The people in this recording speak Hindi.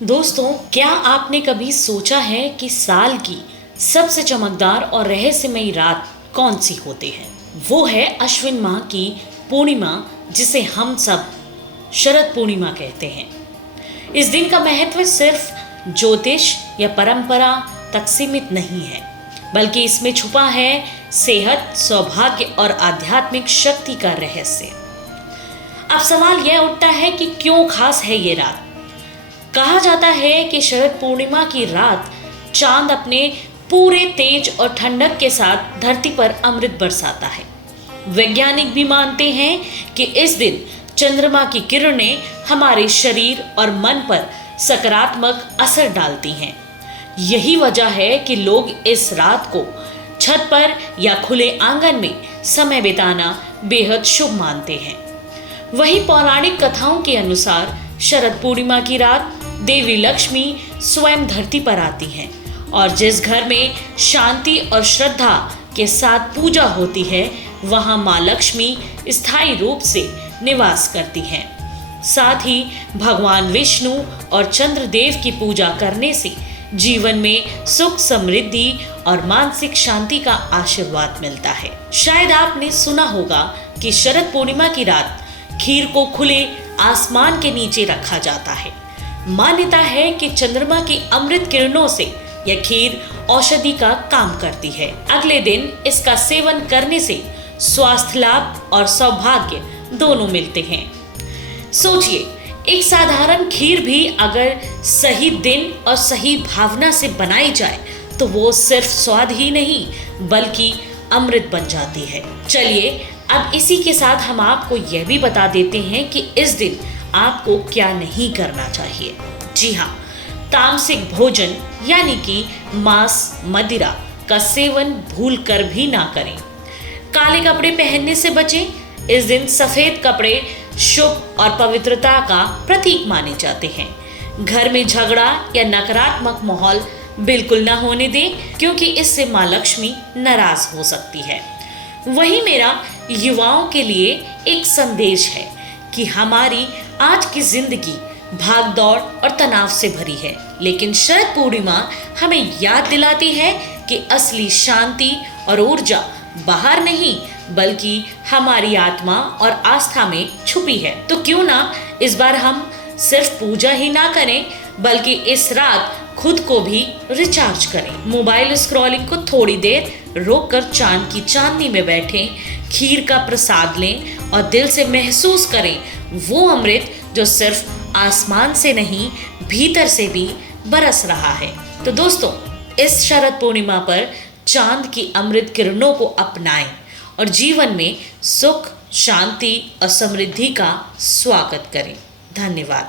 दोस्तों, क्या आपने कभी सोचा है कि साल की सबसे चमकदार और रहस्यमयी रात कौन सी होती है? वो है अश्विन माह की पूर्णिमा, जिसे हम सब शरद पूर्णिमा कहते हैं। इस दिन का महत्व सिर्फ ज्योतिष या परंपरा तक सीमित नहीं है, बल्कि इसमें छुपा है सेहत, सौभाग्य और आध्यात्मिक शक्ति का रहस्य। अब सवाल यह उठता है कि क्यों खास है ये रात? कहा जाता है कि शरद पूर्णिमा की रात चांद अपने पूरे तेज और ठंडक के साथ धरती पर अमृत बरसाता है। वैज्ञानिक भी मानते हैं कि इस दिन चंद्रमा की किरणें हमारे शरीर और मन पर सकारात्मक असर डालती हैं। यही वजह है कि लोग इस रात को छत पर या खुले आंगन में समय बिताना बेहद शुभ मानते हैं। वहीं पौराणिक कथाओं के अनुसार शरद पूर्णिमा की रात देवी लक्ष्मी स्वयं धरती पर आती हैं और जिस घर में शांति और श्रद्धा के साथ पूजा होती है, वहां मां लक्ष्मी स्थायी रूप से निवास करती हैं। साथ ही भगवान विष्णु और चंद्रदेव की पूजा करने से जीवन में सुख, समृद्धि और मानसिक शांति का आशीर्वाद मिलता है। शायद आपने सुना होगा कि शरद पूर्णिमा की रात खीर को खुले आसमान के नीचे रखा जाता है। मान्यता है कि चंद्रमा की अमृत किरणों से यह खीर औषधि का काम करती है। अगले दिन इसका सेवन करने से स्वास्थ्य लाभ और सौभाग्य दोनों मिलते हैं। सोचिए, एक साधारण खीर भी अगर सही दिन और सही भावना से बनाई जाए तो वो सिर्फ स्वाद ही नहीं बल्कि अमृत बन जाती है। चलिए, अब इसी के साथ हम आपको यह भी बता देते हैं कि इस दिन आपको क्या नहीं करना चाहिए। जी हाँ, तामसिक भोजन यानी कि मांस, मदिरा का सेवन भूल कर भी ना करें। काले कपड़े पहनने से बचें। इस दिन सफेद कपड़े शुभ और पवित्रता का प्रतीक माने जाते हैं। घर में झगड़ा या नकारात्मक माहौल बिल्कुल ना होने दें, क्योंकि इससे मां लक्ष्मी नाराज हो सकती है। वही मेरा युवाओं के लिए एक संदेश है कि हमारी आज की जिंदगी भाग दौड़ और तनाव से भरी है, लेकिन शरद पूर्णिमा हमें याद दिलाती है कि असली शांति और ऊर्जा बाहर नहीं बल्कि हमारी आत्मा और आस्था में छुपी है। तो क्यों ना इस बार हम सिर्फ पूजा ही ना करें बल्कि इस रात खुद को भी रिचार्ज करें। मोबाइल स्क्रॉलिंग को थोड़ी देर रोककर चांद की चांदनी में बैठें, खीर का प्रसाद लें और दिल से महसूस करें वो अमृत जो सिर्फ आसमान से नहीं भीतर से भी बरस रहा है। तो दोस्तों, इस शरद पूर्णिमा पर चांद की अमृत किरणों को अपनाएं और जीवन में सुख, शांति और समृद्धि का स्वागत करें। धन्यवाद।